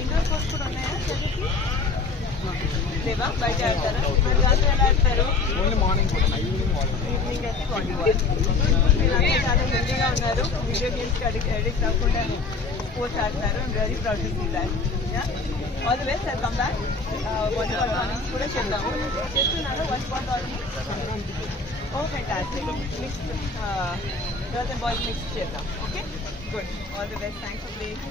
Indoor sports కూడా ఉన్నాయా లేవా? బయట ఆడతారా? మరి రాత్రి ఎలా ఆడతారు? ఈవినింగ్ అయితే వాలీబాల్. మీరు చాలా హెల్దీగా ఉన్నారు, వీడియో గేమ్స్కి అడిక్ట్ అవ్వకుండా స్పోర్ట్స్ ఆడతారు. I'm very proud to see that. All the best. I come back. Volleyball tournaments కూడా చేద్దాము. చేస్తున్నాను volleyball tournament. Oh fantastic. Mix girls and boys mix చేద్దాం. Okay, good. All the best. Thanks for playing.